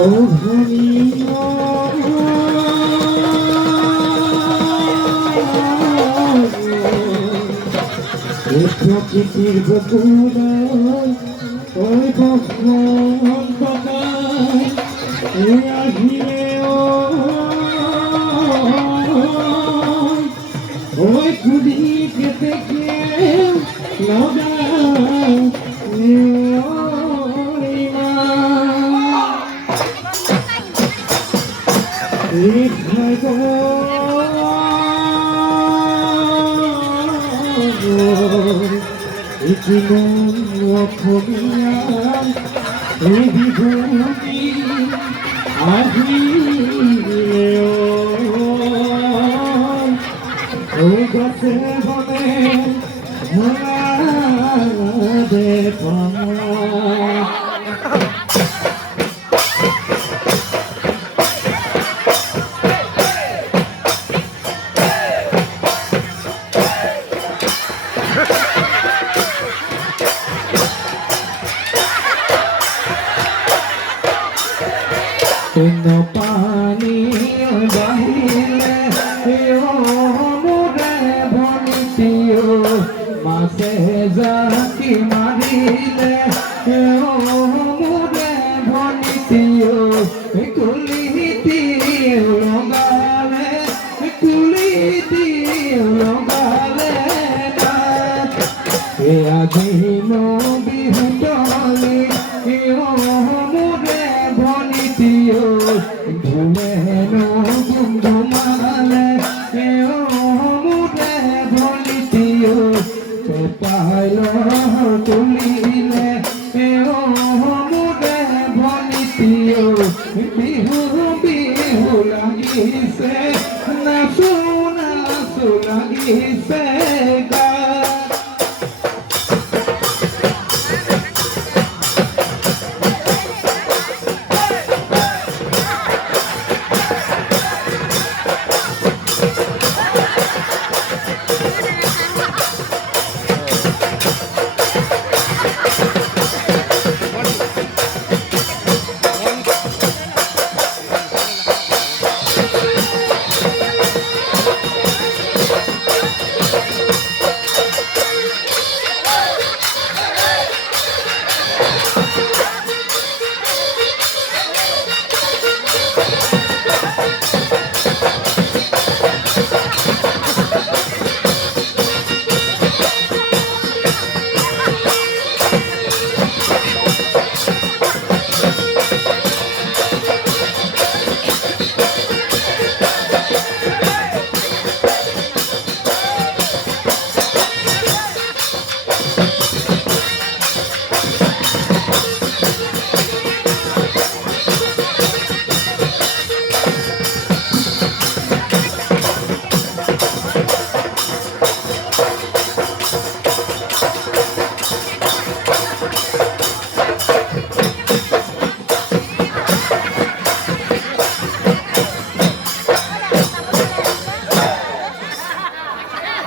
ও ধনী প্রকৃতির বকুল ওই আসিলে ওই কুড়িকে দেখে লগা বিভূতি আহিলে ও গাছে বনে দেখ পানি বাহিলে মুরে ভনিতিও মাসে জাকি মারিলে মুরে ভনিতিও কুলিতি লগালে কুলিতি লগালে আজি বিহুতলি মুরে ভনিতিও ধুমেনো গুমগুমালে মুরে ভনিতিও পাইল তুলিলে মুরে ভনিতিও বিহু বিহু লাগিছে নাচো নাচো লাগিছে গা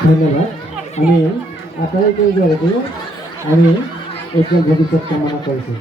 ধন্যবাদ। আমি আপনাদের আমি একজন ভবিষ্যৎ কামনা করছি।